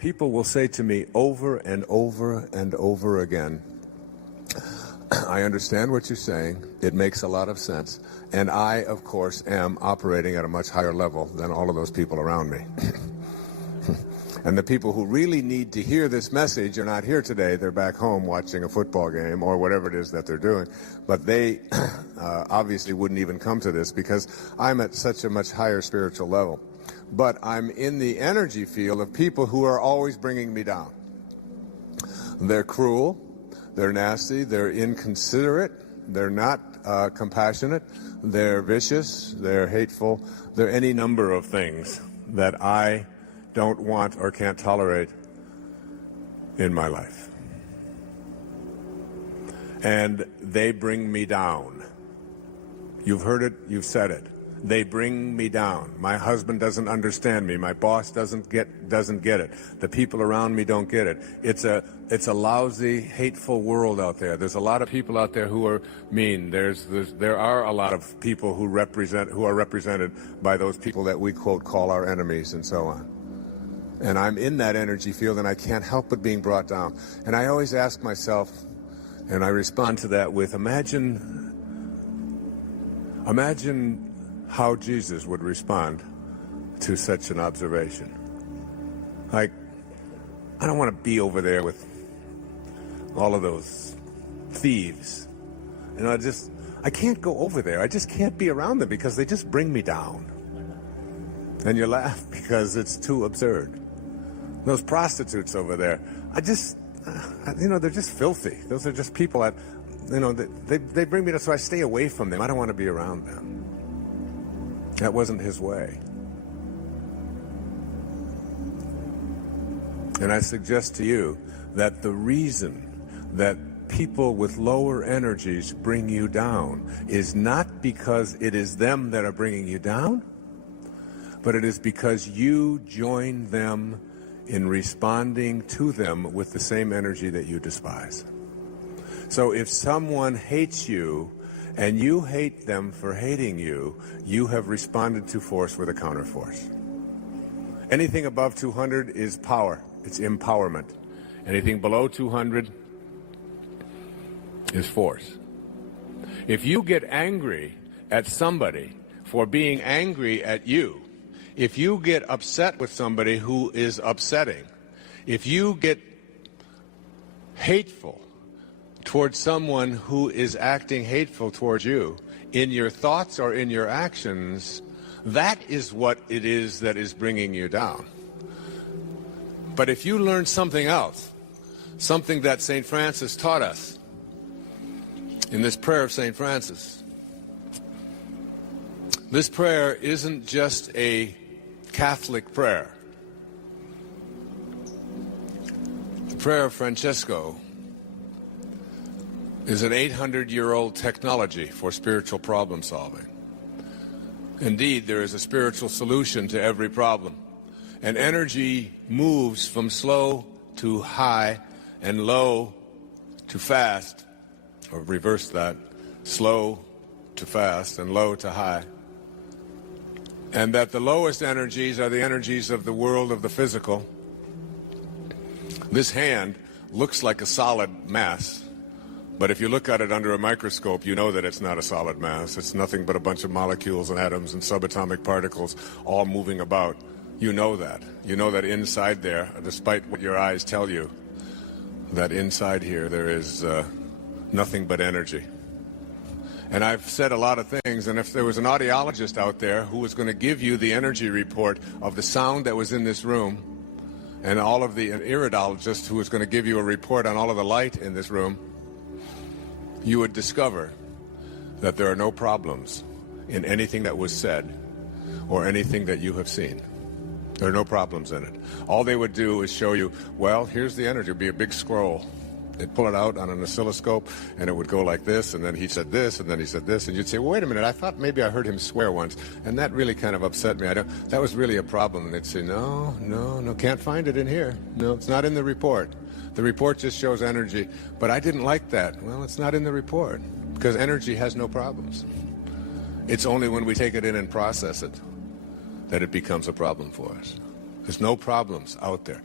people will say to me over and over and over again, I understand what you're saying. It makes a lot of sense. And I, of course, am operating at a much higher level than all of those people around me. And the people who really need to hear this message are not here today. They're back home watching a football game or whatever it is that they're doing. But they obviously wouldn't even come to this because I'm at such a much higher spiritual level. But I'm in the energy field of people who are always bringing me down. They're cruel, they're nasty, they're inconsiderate, they're not compassionate, they're vicious, they're hateful, they're any number of things that I don't want or can't tolerate in my life. And they bring me down. You've heard it, you've said it. They bring me down. My husband doesn't understand me. My boss doesn't get it. The people around me don't get it. It's a lousy, hateful world out there. There's a lot of people out there who are mean. There are a lot of people who are represented by those people that we quote call our enemies and so on. And I'm in that energy field and I can't help but being brought down. And I always ask myself, and I respond to that with imagine how Jesus would respond to such an observation. Like, I don't want to be over there with all of those thieves. You know, I can't go over there. I just can't be around them because they just bring me down. And you laugh because it's too absurd. Those prostitutes over there, they're just filthy. Those are just people that, they bring me down, so I stay away from them. I don't want to be around them. That wasn't his way. And I suggest to you that the reason that people with lower energies bring you down is not because it is them that are bringing you down, but it is because you join them in responding to them with the same energy that you despise. So if someone hates you and you hate them for hating you, you have responded to force with a counterforce. Anything above 200 is power. It's empowerment. Anything below 200 is force. If you get angry at somebody for being angry at you, if you get upset with somebody who is upsetting, if you get hateful towards someone who is acting hateful towards you, in your thoughts or in your actions, that is what it is that is bringing you down. But if you learn something else, something that St. Francis taught us in this prayer of St. Francis, this prayer isn't just a Catholic prayer. The prayer of Francesco is an 800-year-old technology for spiritual problem solving. Indeed, there is a spiritual solution to every problem. And energy moves from slow to high and low to fast, or reverse that, slow to fast and low to high. And that the lowest energies are the energies of the world of the physical. This hand looks like a solid mass, but if you look at it under a microscope, you know that it's not a solid mass. It's nothing but a bunch of molecules and atoms and subatomic particles all moving about. You know that. You know that inside there, despite what your eyes tell you, that inside here there is nothing but energy. And I've said a lot of things, and if there was an audiologist out there who was going to give you the energy report of the sound that was in this room, and all of the iridologist who was going to give you a report on all of the light in this room, you would discover that there are no problems in anything that was said or anything that you have seen. There are no problems in it. All they would do is show you, well, here's the energy. It would be a big scroll. They'd pull it out on an oscilloscope, and it would go like this, and then he said this, and then he said this, and you'd say, well, wait a minute, I thought maybe I heard him swear once, and that really kind of upset me. That was really a problem. And they'd say, no, can't find it in here. No, it's not in the report. The report just shows energy. But I didn't like that. Well, it's not in the report, because energy has no problems. It's only when we take it in and process it that it becomes a problem for us. There's no problems out there.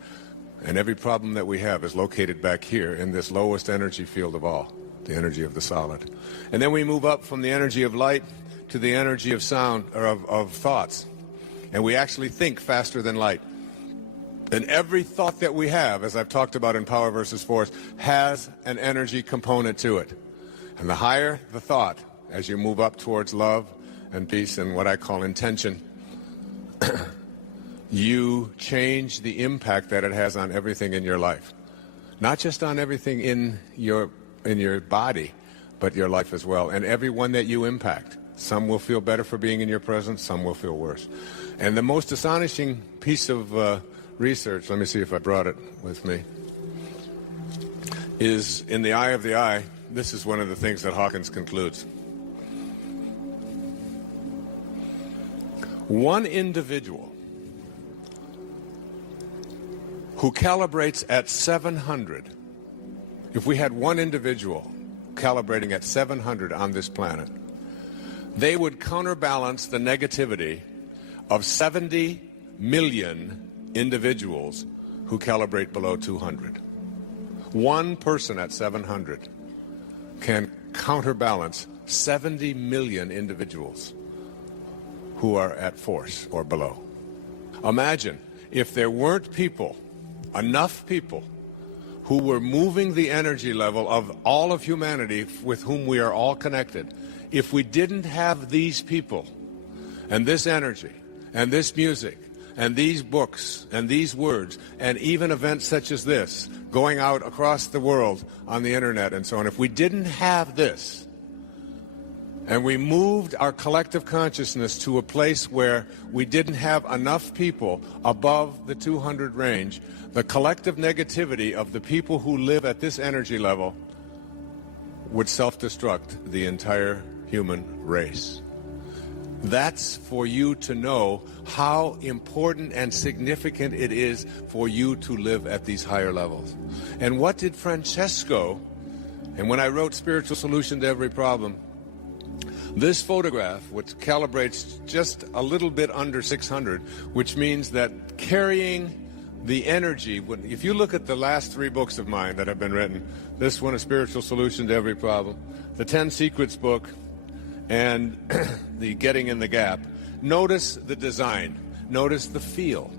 And every problem that we have is located back here in this lowest energy field of all, the energy of the solid. And then we move up from the energy of light to the energy of sound, or of thoughts. And we actually think faster than light. And every thought that we have, as I've talked about in Power versus Force, has an energy component to it. And the higher the thought, as you move up towards love and peace and what I call intention, you change the impact that it has on everything in your life. Not just on everything in your body, but your life as well. And everyone that you impact. Some will feel better for being in your presence, some will feel worse. And the most astonishing piece of research, let me see if I brought it with me, is in the eye of the eye. This is one of the things that Hawkins concludes. One individual who calibrates at 700, if we had one individual calibrating at 700 on this planet, they would counterbalance the negativity of 70 million individuals who calibrate below 200. One person at 700 can counterbalance 70 million individuals who are at force or below. Imagine if there weren't people, enough people, who were moving the energy level of all of humanity with whom we are all connected. If we didn't have these people and this energy and this music and these books and these words and even events such as this going out across the world on the internet and so on, if we didn't have this and we moved our collective consciousness to a place where we didn't have enough people above the 200 range, the collective negativity of the people who live at this energy level would self-destruct the entire human race. That's for you to know how important and significant it is for you to live at these higher levels. And what did Francesco, and when I wrote Spiritual Solution to Every Problem, this photograph, which calibrates just a little bit under 600, which means that carrying the energy, if you look at the last 3 books of mine that have been written, this one, A Spiritual Solution to Every Problem, the 10 Secrets book, and the Getting in the Gap, notice the design, notice the feel,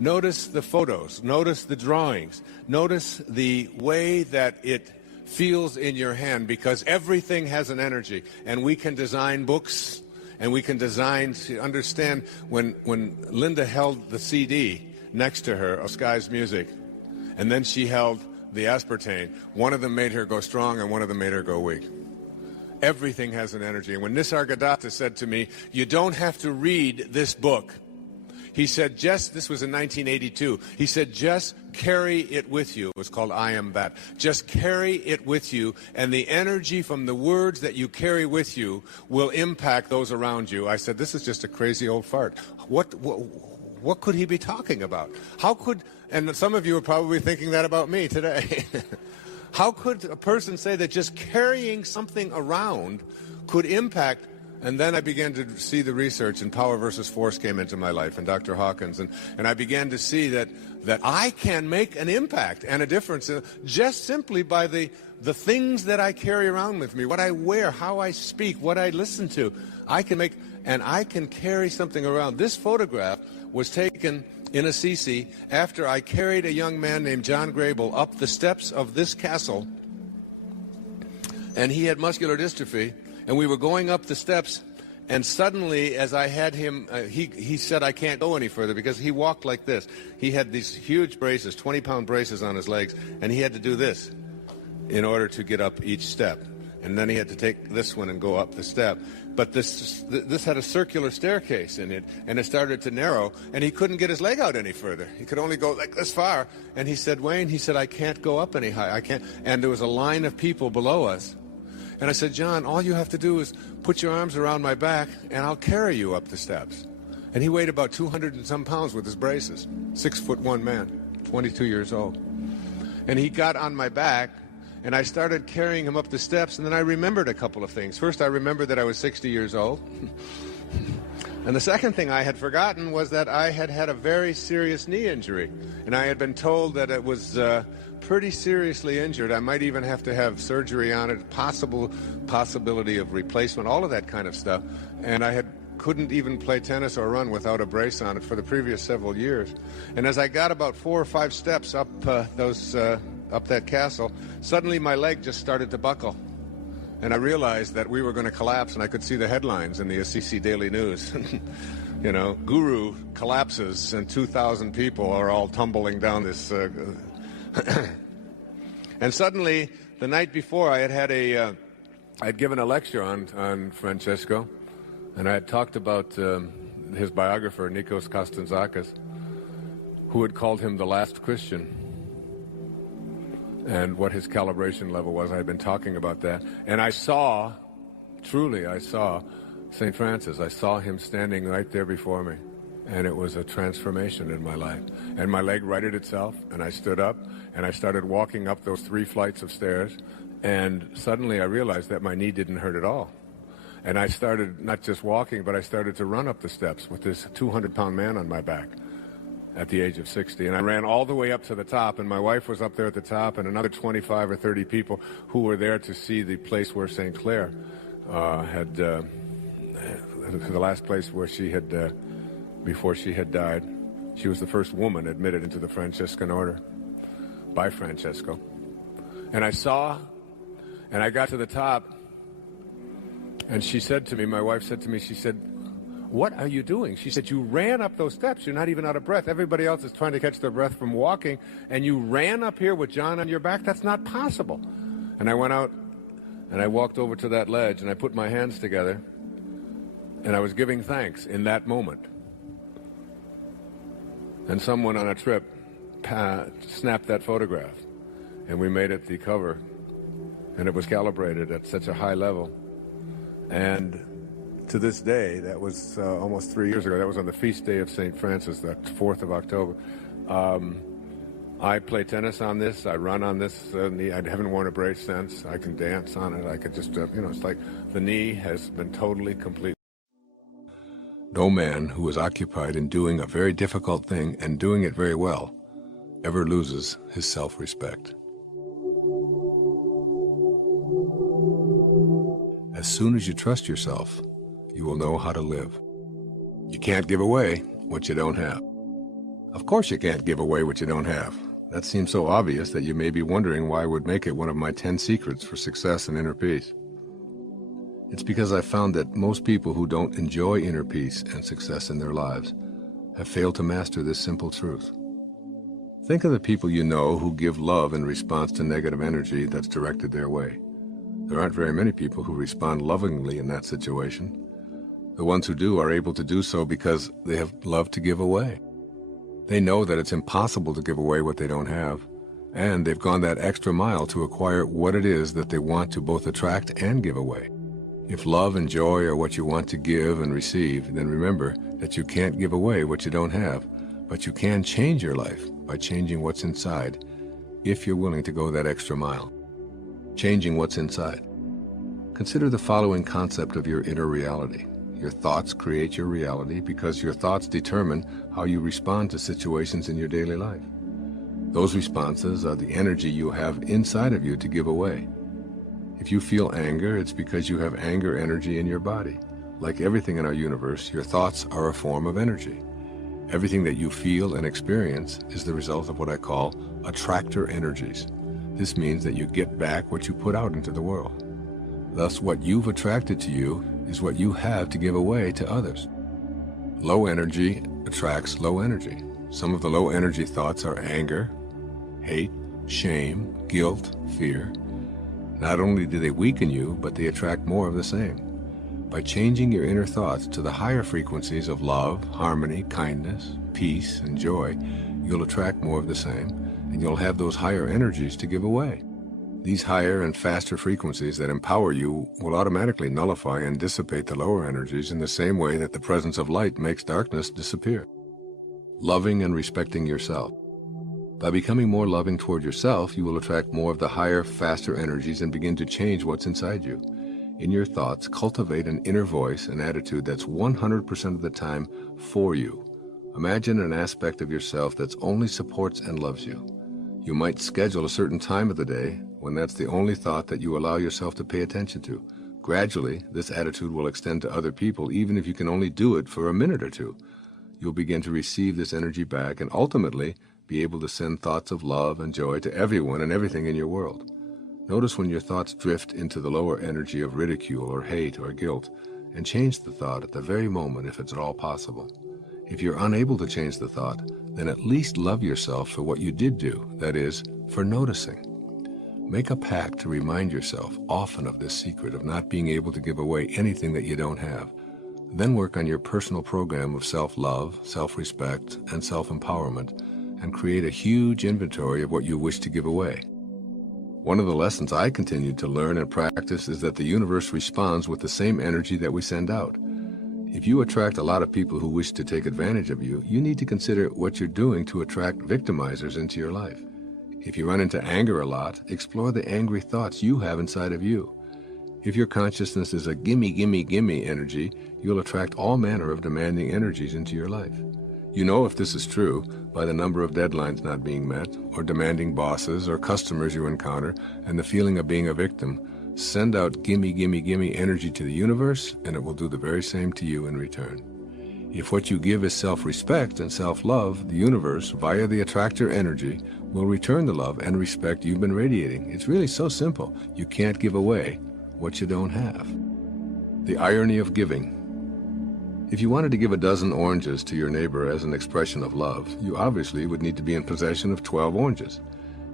notice the photos, notice the drawings, notice the way that it feels in your hand, because everything has an energy. And we can design books, and we can design to understand. When Linda held the CD next to her of Sky's Music, and then she held the aspartame, one of them made her go strong and one of them made her go weak. Everything has an energy. And when Nisargadatta said to me, you don't have to read this book, he said, this was in 1982, he said, just carry it with you. It was called I Am That. Just carry it with you, and the energy from the words that you carry with you will impact those around you. I said, this is just a crazy old fart. What could he be talking about? How could, and some of you are probably thinking that about me today. How could a person say that just carrying something around could impact? And then I began to see the research, and Power versus Force came into my life, and Dr. Hawkins, and I began to see that I can make an impact and a difference just simply by the things that I carry around with me, what I wear, how I speak, what I listen to. I can make, and I can carry something around. This photograph was taken in Assisi after I carried a young man named John Grable up the steps of this castle, and he had muscular dystrophy. And we were going up the steps, and suddenly, as I had him, he said, I can't go any further, because he walked like this. He had these huge braces, 20-pound braces on his legs, and he had to do this in order to get up each step. And then he had to take this one and go up the step. But this had a circular staircase in it, and it started to narrow, and he couldn't get his leg out any further. He could only go like this far. And he said, Wayne, he said, I can't go up any higher. I can't. And there was a line of people below us. And I said, John, all you have to do is put your arms around my back, and I'll carry you up the steps. And he weighed about 200 and some pounds with his braces. 6'1" man, 22 years old. And he got on my back, and I started carrying him up the steps, and then I remembered a couple of things. First, I remembered that I was 60 years old. And the second thing I had forgotten was that I had had a very serious knee injury. And I had been told that it was pretty seriously injured. I might even have to have surgery on it, possibility of replacement, all of that kind of stuff. And I couldn't even play tennis or run without a brace on it for the previous several years. And as I got about 4 or 5 steps up that castle, suddenly my leg just started to buckle. And I realized that we were going to collapse, and I could see the headlines in the Assisi Daily News. You know, Guru collapses and 2,000 people are all tumbling down this. And suddenly, the night before, I'd given a lecture on Francesco, and I had talked about his biographer, Nikos Kazantzakis, who had called him the last Christian, and what his calibration level was. I had been talking about that. And I saw St. Francis. I saw him standing right there before me. And it was a transformation in my life. And my leg righted itself, and I stood up, and I started walking up those 3 flights of stairs. And suddenly I realized that my knee didn't hurt at all. And I started not just walking, but I started to run up the steps with this 200-pound man on my back at the age of 60. And I ran all the way up to the top, and my wife was up there at the top, and another 25 or 30 people who were there to see the place where St. Clair the last place where she had, before she had died. She was the first woman admitted into the Franciscan order by Francesco. And I got to the top, and she said to me, my wife said to me, she said, "What are you doing?" She said, "You ran up those steps. You're not even out of breath. Everybody else is trying to catch their breath from walking, and you ran up here with John on your back? That's not possible." And I went out, and I walked over to that ledge, and I put my hands together, and I was giving thanks in that moment. And someone on a trip snapped that photograph, and we made it the cover, and it was calibrated at such a high level. And to this day, that was almost 3 years ago. That was on the feast day of St. Francis, the 4th of October. I play tennis on this. I run on this knee. I haven't worn a brace since. I can dance on it. I could just, it's like the knee has been totally complete. No man who is occupied in doing a very difficult thing and doing it very well ever loses his self-respect. As soon as you trust yourself, you will know how to live. You can't give away what you don't have. Of course you can't give away what you don't have. That seems so obvious that you may be wondering why I would make it one of my 10 secrets for success and inner peace. It's because I found that most people who don't enjoy inner peace and success in their lives have failed to master this simple truth. Think of the people you know who give love in response to negative energy that's directed their way. There aren't very many people who respond lovingly in that situation. The ones who do are able to do so because they have love to give away. They know that it's impossible to give away what they don't have, and they've gone that extra mile to acquire what it is that they want to both attract and give away. If love and joy are what you want to give and receive, then remember that you can't give away what you don't have, but you can change your life by changing what's inside, if you're willing to go that extra mile. Changing what's inside. Consider the following concept of your inner reality. Your thoughts create your reality because your thoughts determine how you respond to situations in your daily life. Those responses are the energy you have inside of you to give away. If you feel anger, it's because you have anger energy in your body. Like everything in our universe, your thoughts are a form of energy. Everything that you feel and experience is the result of what I call attractor energies. This means that you get back what you put out into the world. Thus, what you've attracted to you is what you have to give away to others. Low energy attracts low energy. Some of the low energy thoughts are anger, hate, shame, guilt, fear. Not only do they weaken you, but they attract more of the same. By changing your inner thoughts to the higher frequencies of love, harmony, kindness, peace, and joy, you'll attract more of the same, and you'll have those higher energies to give away. These higher and faster frequencies that empower you will automatically nullify and dissipate the lower energies in the same way that the presence of light makes darkness disappear. Loving and respecting yourself. By becoming more loving toward yourself, you will attract more of the higher, faster energies and begin to change what's inside you. In your thoughts, cultivate an inner voice and attitude that's 100% of the time for you. Imagine an aspect of yourself that only supports and loves you. You might schedule a certain time of the day when that's the only thought that you allow yourself to pay attention to. Gradually, this attitude will extend to other people, even if you can only do it for a minute or two. You'll begin to receive this energy back and ultimately be able to send thoughts of love and joy to everyone and everything in your world. Notice when your thoughts drift into the lower energy of ridicule or hate or guilt, and change the thought at the very moment if it's at all possible. If you're unable to change the thought, then at least love yourself for what you did do, that is, for noticing. Make a pact to remind yourself often of this secret of not being able to give away anything that you don't have. Then work on your personal program of self-love, self-respect, and self-empowerment, and create a huge inventory of what you wish to give away. One of the lessons I continue to learn and practice is that the universe responds with the same energy that we send out. If you attract a lot of people who wish to take advantage of you, you need to consider what you're doing to attract victimizers into your life. If you run into anger a lot, explore the angry thoughts you have inside of you. If your consciousness is a gimme, gimme, gimme energy, you'll attract all manner of demanding energies into your life. You know if this is true by the number of deadlines not being met, or demanding bosses or customers you encounter, and the feeling of being a victim. Send out gimme, gimme, gimme energy to the universe, and it will do the very same to you in return. If what you give is self-respect and self-love, the universe, via the attractor energy, will return the love and respect you've been radiating. It's really so simple. You can't give away what you don't have. The irony of giving. If you wanted to give a dozen oranges to your neighbor as an expression of love, you obviously would need to be in possession of 12 oranges.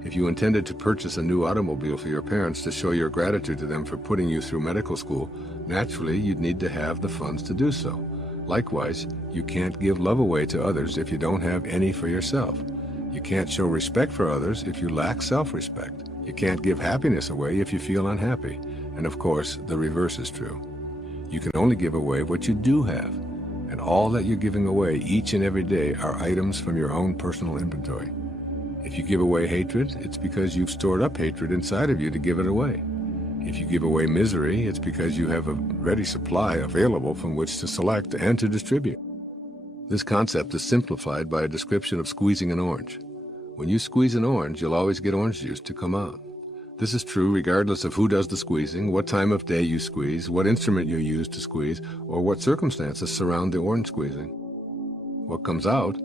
If you intended to purchase a new automobile for your parents to show your gratitude to them for putting you through medical school, naturally you'd need to have the funds to do so. Likewise, you can't give love away to others if you don't have any for yourself. You can't show respect for others if you lack self-respect. You can't give happiness away if you feel unhappy. And of course, the reverse is true. You can only give away what you do have. And all that you're giving away each and every day are items from your own personal inventory. If you give away hatred, it's because you've stored up hatred inside of you to give it away. If you give away misery, it's because you have a ready supply available from which to select and to distribute. This concept is simplified by a description of squeezing an orange. When you squeeze an orange, you'll always get orange juice to come out. This is true regardless of who does the squeezing, what time of day you squeeze, what instrument you use to squeeze, or what circumstances surround the orange squeezing. What comes out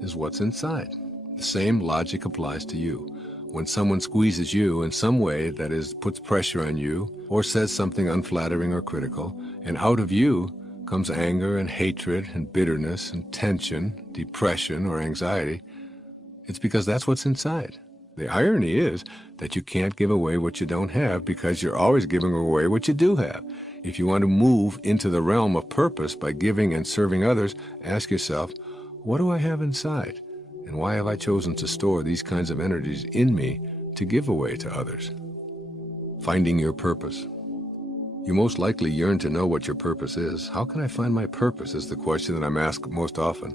is what's inside. The same logic applies to you. When someone squeezes you in some way, that is, puts pressure on you, or says something unflattering or critical, and out of you comes anger and hatred and bitterness and tension, depression or anxiety, it's because that's what's inside. The irony is that you can't give away what you don't have because you're always giving away what you do have. If you want to move into the realm of purpose by giving and serving others, ask yourself, what do I have inside? And why have I chosen to store these kinds of energies in me to give away to others? Finding your purpose. You most likely yearn to know what your purpose is. How can I find my purpose is the question that I'm asked most often.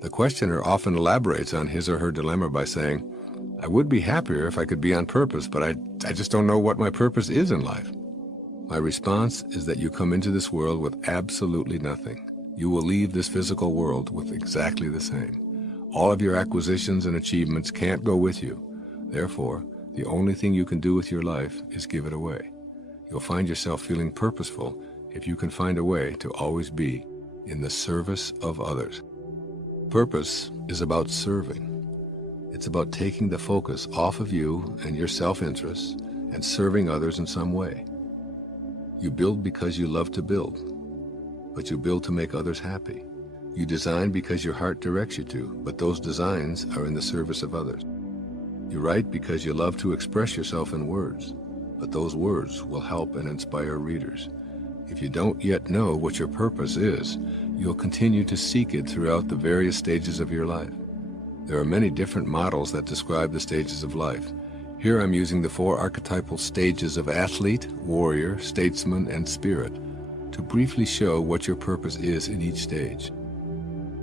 The questioner often elaborates on his or her dilemma by saying, I would be happier if I could be on purpose, but I just don't know what my purpose is in life. My response is that you come into this world with absolutely nothing. You will leave this physical world with exactly the same. All of your acquisitions and achievements can't go with you. Therefore, the only thing you can do with your life is give it away. You'll find yourself feeling purposeful if you can find a way to always be in the service of others. Purpose is about serving. It's about taking the focus off of you and your self-interests and serving others in some way. You build because you love to build, but you build to make others happy. You design because your heart directs you to, but those designs are in the service of others. You write because you love to express yourself in words, but those words will help and inspire readers. If you don't yet know what your purpose is, you'll continue to seek it throughout the various stages of your life. There are many different models that describe the stages of life. Here I'm using the 4 archetypal stages of athlete, warrior, statesman, and spirit to briefly show what your purpose is in each stage.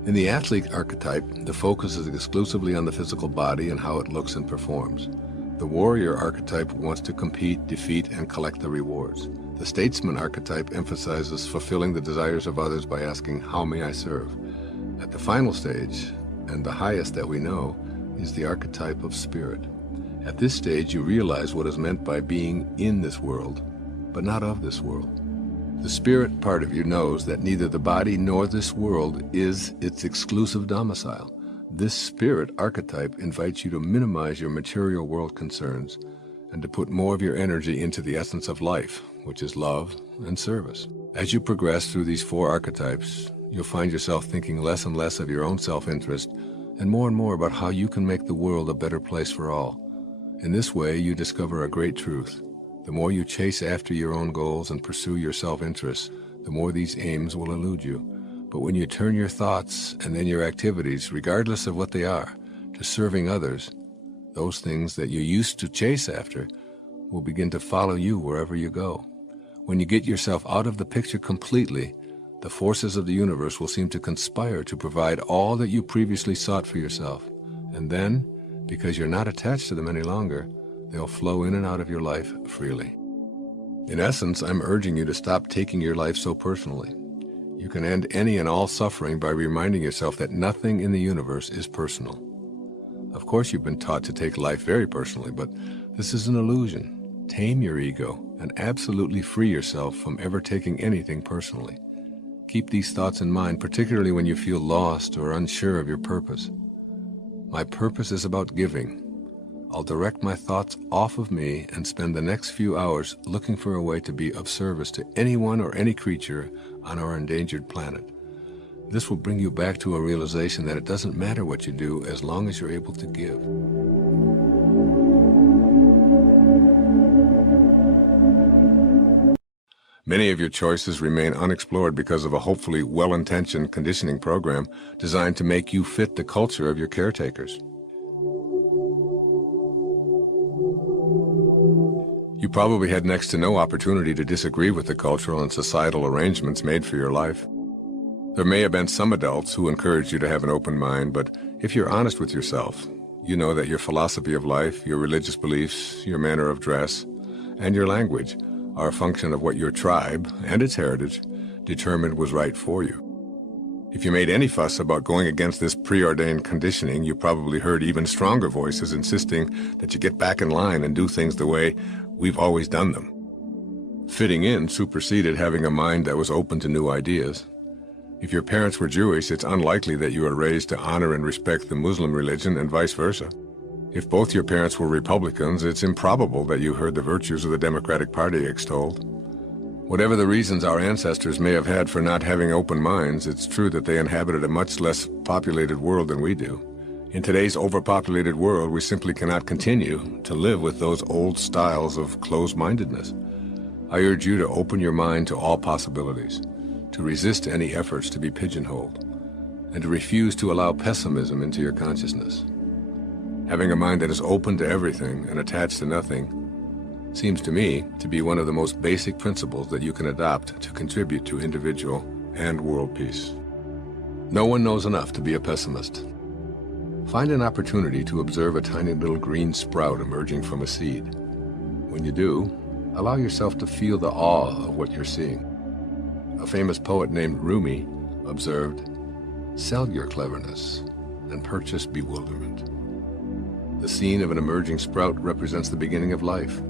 In the athlete archetype, the focus is exclusively on the physical body and how it looks and performs. The warrior archetype wants to compete, defeat, and collect the rewards. The statesman archetype emphasizes fulfilling the desires of others by asking, "How may I serve?" At the final stage, and the highest that we know, is the archetype of spirit. At this stage, you realize what is meant by being in this world, but not of this world. The spirit part of you knows that neither the body nor this world is its exclusive domicile. This spirit archetype invites you to minimize your material world concerns and to put more of your energy into the essence of life, which is love and service. As you progress through these four archetypes, you'll find yourself thinking less and less of your own self-interest and more about how you can make the world a better place for all. In this way, you discover a great truth. The more you chase after your own goals and pursue your self-interests, the more these aims will elude you. But when you turn your thoughts and then your activities, regardless of what they are, to serving others, those things that you used to chase after will begin to follow you wherever you go. When you get yourself out of the picture completely, the forces of the universe will seem to conspire to provide all that you previously sought for yourself. And then, because you're not attached to them any longer, they'll flow in and out of your life freely. In essence, I'm urging you to stop taking your life so personally. You can end any and all suffering by reminding yourself that nothing in the universe is personal. Of course, you've been taught to take life very personally, but this is an illusion. Tame your ego and absolutely free yourself from ever taking anything personally. Keep these thoughts in mind, particularly when you feel lost or unsure of your purpose. My purpose is about giving. I'll direct my thoughts off of me and spend the next few hours looking for a way to be of service to anyone or any creature on our endangered planet. This will bring you back to a realization that it doesn't matter what you do as long as you're able to give. Many of your choices remain unexplored because of a hopefully well-intentioned conditioning program designed to make you fit the culture of your caretakers. You probably had next to no opportunity to disagree with the cultural and societal arrangements made for your life. There may have been some adults who encouraged you to have an open mind, but if you're honest with yourself, you know that your philosophy of life, your religious beliefs, your manner of dress, and your language are a function of what your tribe and its heritage determined was right for you. If you made any fuss about going against this preordained conditioning, you probably heard even stronger voices insisting that you get back in line and do things the way we've always done them. Fitting in superseded having a mind that was open to new ideas. If your parents were Jewish, it's unlikely that you were raised to honor and respect the Muslim religion and vice versa. If both your parents were Republicans, it's improbable that you heard the virtues of the Democratic Party extolled. Whatever the reasons our ancestors may have had for not having open minds, it's true that they inhabited a much less populated world than we do. In today's overpopulated world, we simply cannot continue to live with those old styles of closed-mindedness. I urge you to open your mind to all possibilities, to resist any efforts to be pigeonholed, and to refuse to allow pessimism into your consciousness. Having a mind that is open to everything and attached to nothing seems to me to be one of the most basic principles that you can adopt to contribute to individual and world peace. No one knows enough to be a pessimist. Find an opportunity to observe a tiny little green sprout emerging from a seed. When you do, allow yourself to feel the awe of what you're seeing. A famous poet named Rumi observed, "Sell your cleverness and purchase bewilderment." The scene of an emerging sprout represents the beginning of life.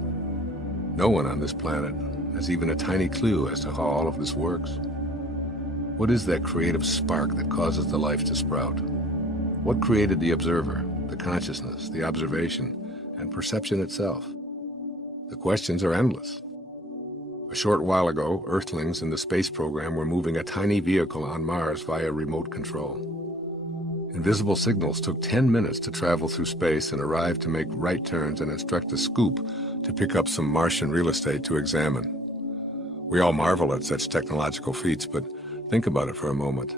No one on this planet has even a tiny clue as to how all of this works. What is that creative spark that causes the life to sprout? What created the observer, the consciousness, the observation, and perception itself? The questions are endless. A short while ago, Earthlings in the space program were moving a tiny vehicle on Mars via remote control. Invisible signals took 10 minutes to travel through space and arrive to make right turns and instruct a scoop to pick up some Martian real estate to examine. We all marvel at such technological feats, but think about it for a moment.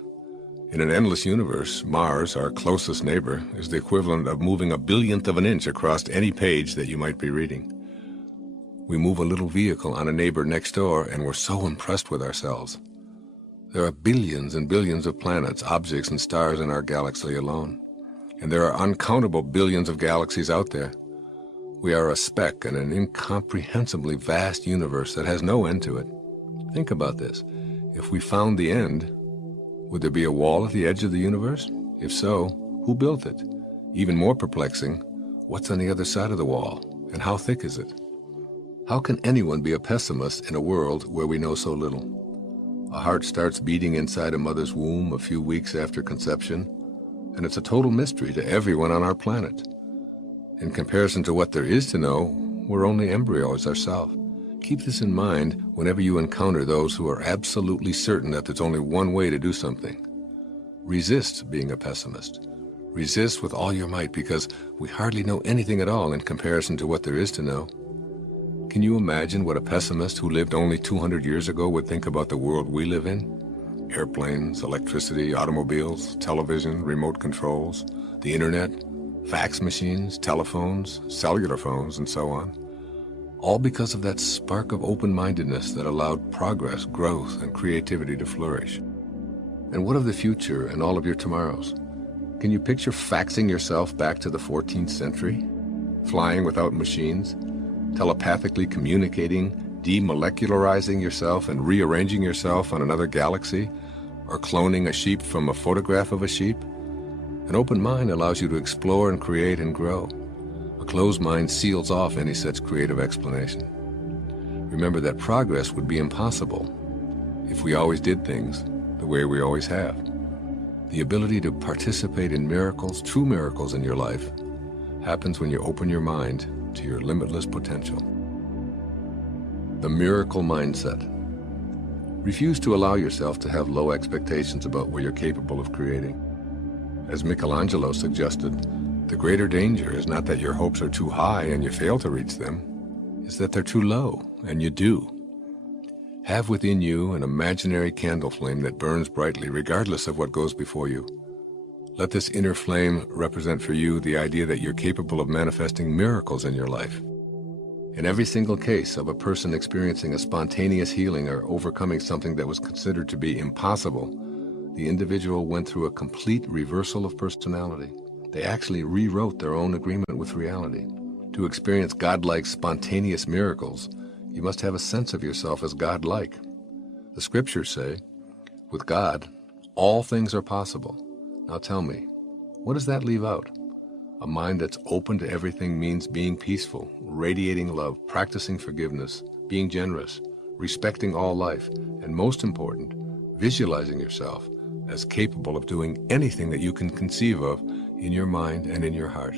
In an endless universe, Mars, our closest neighbor, is the equivalent of moving a billionth of an inch across any page that you might be reading. We move a little vehicle on a neighbor next door, and we're so impressed with ourselves. There are billions and billions of planets, objects, and stars in our galaxy alone. And there are uncountable billions of galaxies out there. We are a speck in an incomprehensibly vast universe that has no end to it. Think about this. If we found the end, would there be a wall at the edge of the universe? If so, who built it? Even more perplexing, what's on the other side of the wall, and how thick is it? How can anyone be a pessimist in a world where we know so little? A heart starts beating inside a mother's womb a few weeks after conception, and it's a total mystery to everyone on our planet. In comparison to what there is to know, we're only embryos ourselves. Keep this in mind whenever you encounter those who are absolutely certain that there's only one way to do something. Resist being a pessimist. Resist with all your might, because we hardly know anything at all in comparison to what there is to know. Can you imagine what a pessimist who lived only 200 years ago would think about the world we live in? Airplanes, electricity, automobiles, television, remote controls, the internet, fax machines, telephones, cellular phones, and so on. All because of that spark of open-mindedness that allowed progress, growth, and creativity to flourish. And what of the future and all of your tomorrows? Can you picture faxing yourself back to the 14th century? Flying without machines? Telepathically communicating, demolecularizing yourself and rearranging yourself on another galaxy? Or cloning a sheep from a photograph of a sheep? An open mind allows you to explore and create and grow. A closed mind seals off any such creative explanation. Remember that progress would be impossible if we always did things the way we always have. The ability to participate in miracles, true miracles in your life, happens when you open your mind to your limitless potential. The miracle mindset. Refuse to allow yourself to have low expectations about what you're capable of creating. As Michelangelo suggested, the greater danger is not that your hopes are too high and you fail to reach them, it's that they're too low and you do. Have within you an imaginary candle flame that burns brightly regardless of what goes before you. Let this inner flame represent for you the idea that you're capable of manifesting miracles in your life. In every single case of a person experiencing a spontaneous healing or overcoming something that was considered to be impossible, the individual went through a complete reversal of personality. They actually rewrote their own agreement with reality. To experience godlike spontaneous miracles, you must have a sense of yourself as godlike. The scriptures say, with God, all things are possible. Now tell me, what does that leave out? A mind that's open to everything means being peaceful, radiating love, practicing forgiveness, being generous, respecting all life, and most important, visualizing yourself as capable of doing anything that you can conceive of in your mind and in your heart.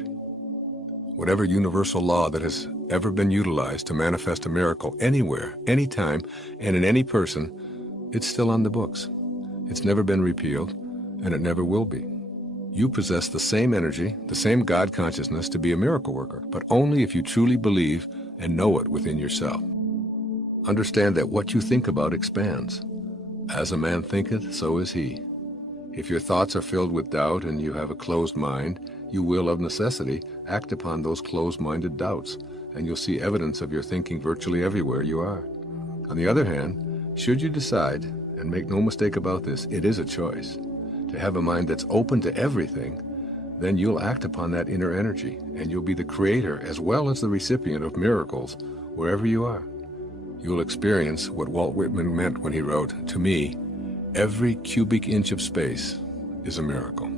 Whatever universal law that has ever been utilized to manifest a miracle anywhere, anytime, and in any person, it's still on the books. It's never been repealed, and it never will be. You possess the same energy, the same God consciousness to be a miracle worker, but only if you truly believe and know it within yourself. Understand that what you think about expands. As a man thinketh, so is he. If your thoughts are filled with doubt and you have a closed mind, you will, of necessity, act upon those closed-minded doubts, and you'll see evidence of your thinking virtually everywhere you are. On the other hand, should you decide, and make no mistake about this, it is a choice, to have a mind that's open to everything, then you'll act upon that inner energy, and you'll be the creator as well as the recipient of miracles wherever you are. You'll experience what Walt Whitman meant when he wrote, "To me, every cubic inch of space is a miracle."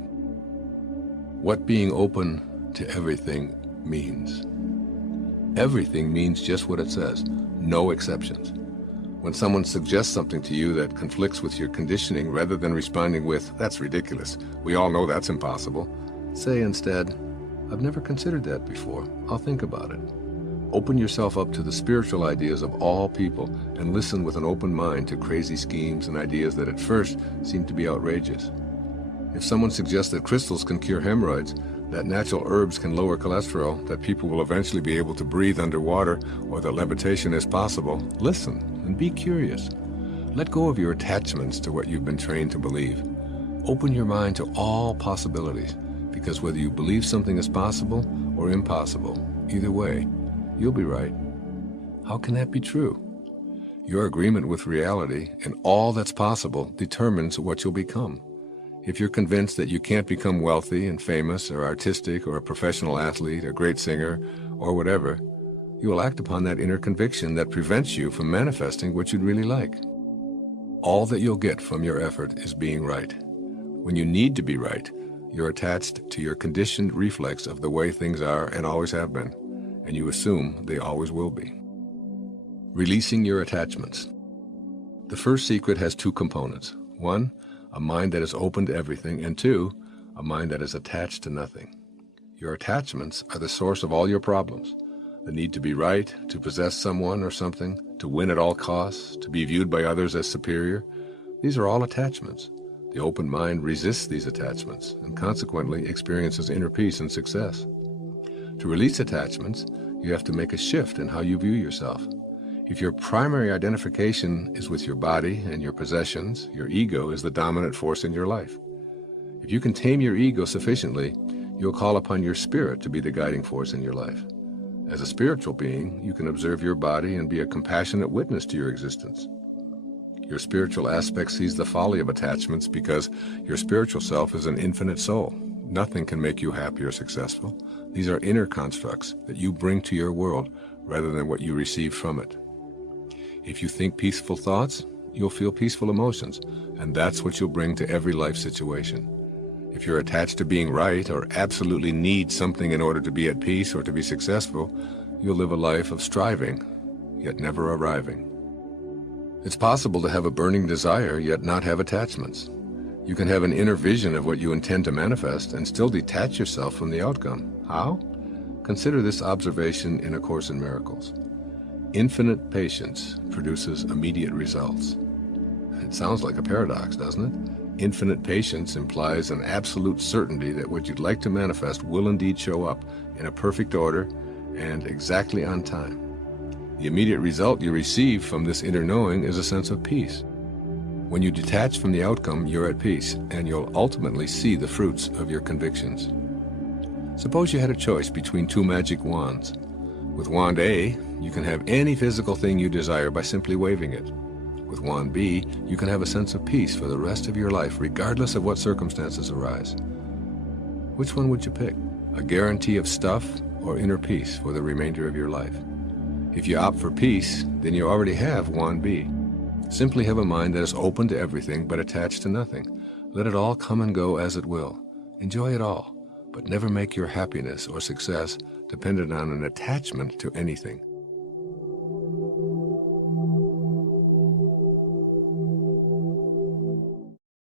What being open to everything means. Everything means just what it says, no exceptions. When someone suggests something to you that conflicts with your conditioning, rather than responding with, "That's ridiculous, we all know that's impossible," say instead, "I've never considered that before, I'll think about it." Open yourself up to the spiritual ideas of all people and listen with an open mind to crazy schemes and ideas that at first seem to be outrageous. If someone suggests that crystals can cure hemorrhoids, that natural herbs can lower cholesterol, that people will eventually be able to breathe underwater, or that levitation is possible, listen and be curious. Let go of your attachments to what you've been trained to believe. Open your mind to all possibilities, because whether you believe something is possible or impossible, either way, you'll be right. How can that be true? Your agreement with reality and all that's possible determines what you'll become. If you're convinced that you can't become wealthy and famous or artistic or a professional athlete, a great singer, or whatever, you will act upon that inner conviction that prevents you from manifesting what you'd really like. All that you'll get from your effort is being right. When you need to be right, you're attached to your conditioned reflex of the way things are and always have been, and you assume they always will be. Releasing your attachments. The first secret has two components. One, a mind that is open to everything, and two, a mind that is attached to nothing. Your attachments are the source of all your problems. The need to be right, to possess someone or something, to win at all costs, to be viewed by others as superior. These are all attachments. The open mind resists these attachments and consequently experiences inner peace and success. To release attachments, you have to make a shift in how you view yourself. If your primary identification is with your body and your possessions, your ego is the dominant force in your life. If you can tame your ego sufficiently, you'll call upon your spirit to be the guiding force in your life. As a spiritual being, you can observe your body and be a compassionate witness to your existence. Your spiritual aspect sees the folly of attachments because your spiritual self is an infinite soul. Nothing can make you happy or successful. These are inner constructs that you bring to your world rather than what you receive from it. If you think peaceful thoughts, you'll feel peaceful emotions, and that's what you'll bring to every life situation. If you're attached to being right or absolutely need something in order to be at peace or to be successful, you'll live a life of striving, yet never arriving. It's possible to have a burning desire yet not have attachments. You can have an inner vision of what you intend to manifest and still detach yourself from the outcome. How? Consider this observation in A Course in Miracles. Infinite patience produces immediate results. It sounds like a paradox, doesn't it? Infinite patience implies an absolute certainty that what you'd like to manifest will indeed show up in a perfect order and exactly on time. The immediate result you receive from this inner knowing is a sense of peace. When you detach from the outcome, you're at peace, and you'll ultimately see the fruits of your convictions. Suppose you had a choice between two magic wands. With wand A, you can have any physical thing you desire by simply waving it. With wand B, you can have a sense of peace for the rest of your life, regardless of what circumstances arise. Which one would you pick? A guarantee of stuff or inner peace for the remainder of your life? If you opt for peace, then you already have wand B. Simply have a mind that is open to everything but attached to nothing. Let it all come and go as it will. Enjoy it all, but never make your happiness or success dependent on an attachment to anything.